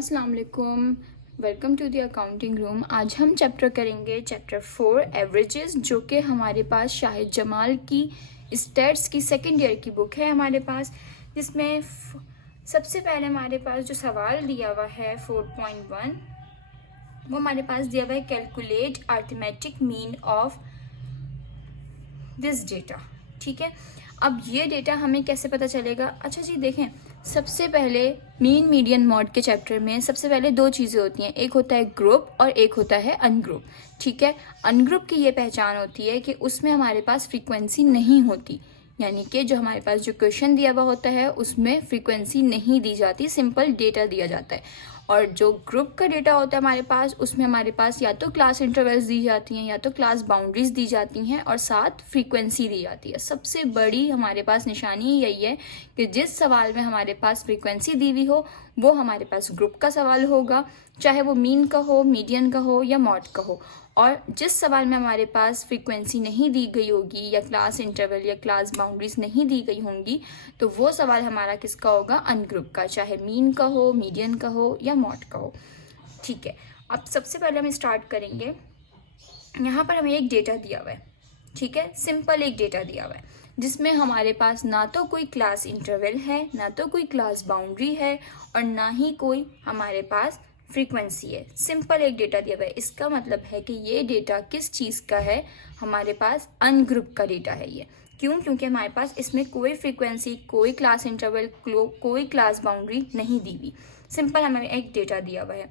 अस्सलाम वालेकुम, welcome to the accounting room. आज हम चैप्टर करेंगे चैप्टर 4 एवरेजेस, जो कि हमारे पास शाहिद जमाल की स्टेट्स की सेकेंड ईयर की बुक है हमारे पास, जिसमें सबसे पहले हमारे पास जो सवाल दिया हुआ है 4.1 वो हमारे पास दिया हुआ है calculate arithmetic mean of this data. ठीक है, अब ये डेटा हमें कैसे पता चलेगा? अच्छा जी देखें, सबसे पहले मीन मीडियन मॉड के चैप्टर में सबसे पहले दो चीज़ें होती हैं, एक होता है ग्रुप और एक होता है अनग्रुप। ठीक है, अनग्रुप की ये पहचान होती है कि उसमें हमारे पास फ्रीक्वेंसी नहीं होती, यानी कि जो हमारे पास जो क्वेश्चन दिया हुआ होता है उसमें फ्रीक्वेंसी नहीं दी जाती, सिंपल डेटा दिया जाता है। और जो ग्रुप का डेटा होता है हमारे पास, उसमें हमारे पास या तो क्लास इंटरवल्स दी जाती हैं या तो क्लास बाउंड्रीज दी जाती हैं और साथ फ्रीक्वेंसी दी जाती है। सबसे बड़ी हमारे पास निशानी यही है कि जिस सवाल में हमारे पास फ्रीक्वेंसी दी हुई हो वो हमारे पास ग्रुप का सवाल होगा, चाहे वो मीन का हो, मीडियन का हो या मॉड का हो। और जिस सवाल में हमारे पास फ्रीक्वेंसी नहीं दी गई होगी या क्लास इंटरवल या क्लास बाउंड्रीज नहीं दी गई होंगी तो वो सवाल हमारा किसका होगा? अनग्रुप का, चाहे मीन का हो, मीडियन का हो या मॉड का हो। ठीक है, अब सबसे पहले हम स्टार्ट करेंगे। यहाँ पर हमें एक डेटा दिया हुआ है, ठीक है, सिंपल एक डेटा दिया हुआ है जिसमें हमारे पास ना तो कोई क्लास इंटरवल है, ना तो कोई क्लास बाउंड्री है और ना ही कोई हमारे पास फ्रीक्वेंसी है। सिंपल एक डेटा दिया हुआ है। इसका मतलब है कि ये डेटा किस चीज़ का है? हमारे पास अनग्रुप का डेटा है ये। क्यों? क्योंकि हमारे पास इसमें कोई फ्रीक्वेंसी, कोई क्लास इंटरवल, कोई क्लास बाउंड्री नहीं दी हुई, सिंपल हमें एक डेटा दिया हुआ है।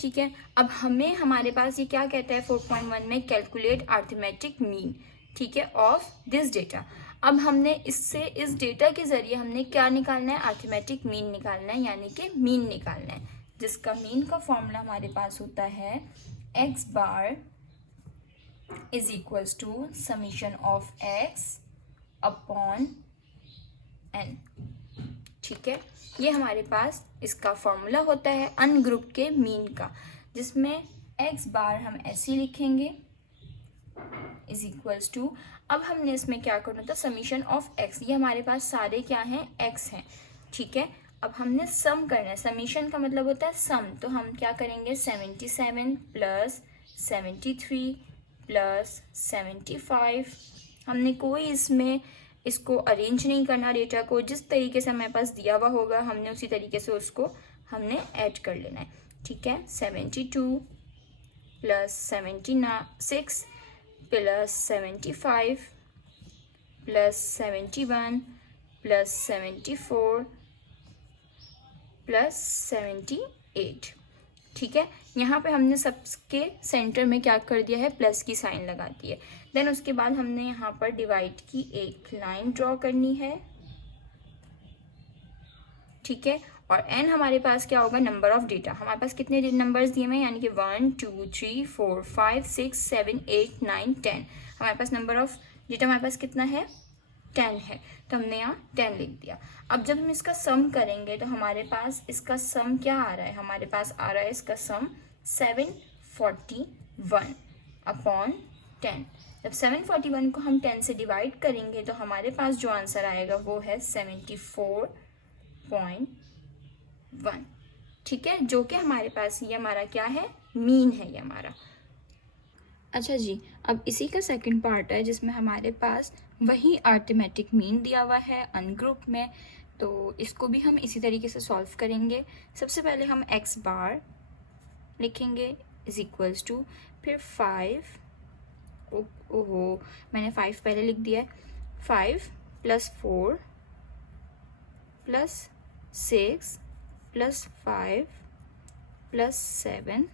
ठीक है, अब हमें हमारे पास ये क्या कहता है 4.1 में, कैलकुलेट अर्थमेटिक मीन, ठीक है, ऑफ दिस डेटा। अब हमने इससे, इस डेटा के जरिए हमने क्या निकालना है? अर्थमेटिक मीन निकालना है, यानी कि मीन निकालना है, जिसका मीन का फॉर्मूला हमारे पास होता है x bar is equals to summation of x upon n। ठीक है, ये हमारे पास इसका फॉर्मूला होता है अनग्रुप के मीन का, जिसमें x बार हम ऐसे लिखेंगे इज इक्वल्स टू, अब हमने इसमें क्या करना था? समीशन ऑफ x, ये हमारे पास सारे क्या हैं? x हैं। ठीक है, अब हमने सम करना है। समीशन का मतलब होता है सम, तो हम क्या करेंगे? 77 प्लस 73 प्लस 75। हमने कोई इसमें इसको अरेंज नहीं करना, डेटा को जिस तरीके से हमारे पास दिया हुआ होगा हमने उसी तरीके से उसको हमने ऐड कर लेना है। ठीक है, 72 plus 76 plus 75 plus 71 plus 74 plus 78। ठीक है, यहाँ पे हमने सबके सेंटर में क्या कर दिया है? प्लस की साइन लगा दी है। देन उसके बाद हमने यहाँ पर डिवाइड की एक लाइन ड्रॉ करनी है। ठीक है, और n हमारे पास क्या होगा? Number of data. हमारे पास कितने नंबर्स दिए हुए हैं? यानी कि 1 2 3 4 5 6 7 8 9 10। हमारे पास नंबर ऑफ डेटा हमारे पास कितना है? 10 है, तो हमने यहाँ 10 लिख दिया। अब जब हम इसका सम करेंगे तो हमारे पास इसका सम क्या आ रहा है? हमारे पास आ रहा है इसका सम 741 अपॉन 10। जब 741 को हम 10 से डिवाइड करेंगे तो हमारे पास जो आंसर आएगा वो है 74.1। ठीक है, जो कि हमारे पास ये हमारा क्या है? मीन है ये हमारा। अच्छा जी, अब इसी का सेकंड पार्ट है जिसमें हमारे पास वही अर्थमेटिक मीन दिया हुआ है अनग्रुप में, तो इसको भी हम इसी तरीके से सॉल्व करेंगे। सबसे पहले हम x बार लिखेंगे इज इक्वल्स टू, फिर 5, ओहो मैंने 5 पहले लिख दिया है, 5 plus 4 plus 6 plus 5 plus 7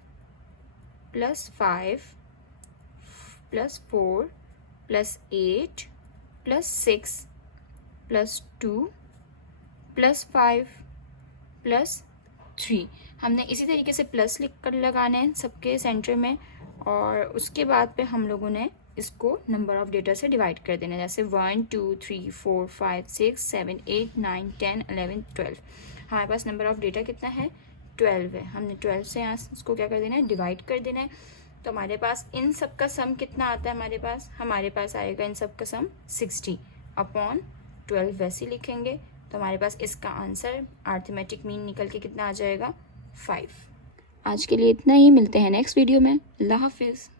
plus 5 plus 4 plus 8 plus 6 plus 2 plus 5 plus 3। हमने इसी तरीके से प्लस लिख कर लगाने हैं सबके सेंटर में, और उसके बाद पे हम लोगों ने इसको नंबर ऑफ डेटा से डिवाइड कर देना है, जैसे 1 2 3 4 5 6 7 8 9 10 11 12। हमारे पास नंबर ऑफ डेटा कितना है? 12 है। हमने 12 से यहाँ इसको क्या कर देना है? डिवाइड कर देना है। तो हमारे पास इन सब का सम कितना आता है? हमारे पास आएगा इन सब का सम 60 अपॉन 12, वैसे लिखेंगे तो हमारे पास इसका आंसर अर्थमेटिक मीन निकल के कितना आ जाएगा? 5। आज के लिए इतना ही, मिलते हैं नेक्स्ट वीडियो में। अल्लाह हाफिज़।